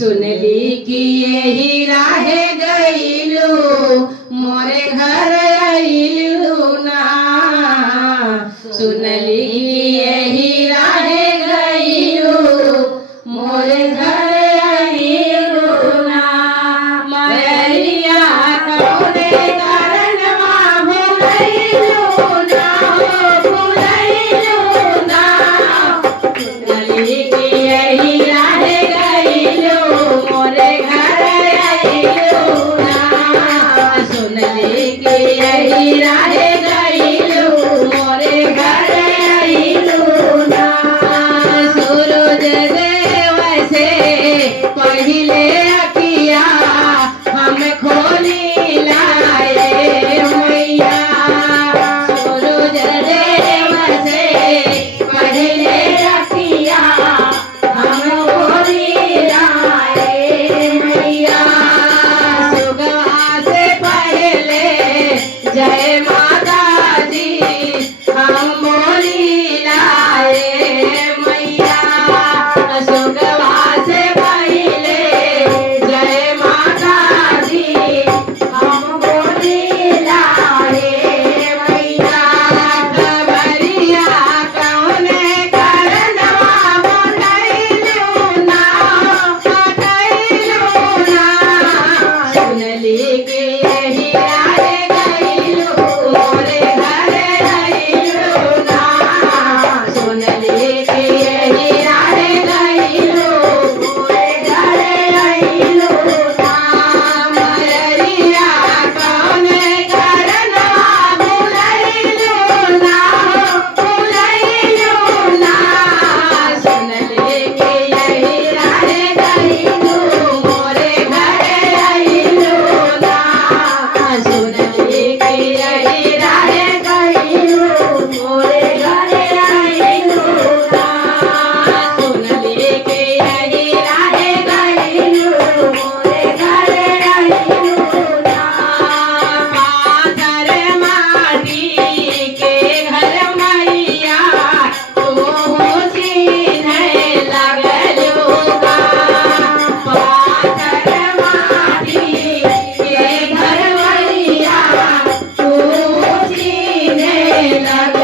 सुनली कि यही राहे गईलू मोरे घर आईलू ना। सुनली कि यही राहे गईलू मोरे घर आईलू ना। मयरिया कौने कारणवा भुलैलू ना हो भुलैलू ना। सुनली कि यही राहे गईलू मोरे घर आईलू ना। सुनली कि यही राहे गईलू मोरे घर आईलू ना। सूरज देव से पहिले अखिया हम खोली लाए मैया। सूरज देव से पहिले अखिया हम खोली लाए मैया। सुगवा से पहले जय माता दी हम बोली लाए मैया। सुगवा से पहले जय माता दी हम बोली लाए मैया। खबरिया कौने कारणवा बोलैलू ना बोलैलू ना। सुनली कि यही राहे गईलू मोरे घर आईलू ना। सुनली कि यही राहे गईलू मोरे घर आईलू ना। मयरिया कौने कारणवा भुलैलू ना भुलैलू ना। सुनली कि यही राहे गईलू मोरे घर आईलू ना। सुनली कि यही राहे गईलू मोरे घर आईलू ना। सुनली कि यही राहे गईलू मोरे घर आईलू ना। पाथर माटी के घर मैया तू सीने लगलू गा। पाथर माटी के घर मैया तू सीने लगलू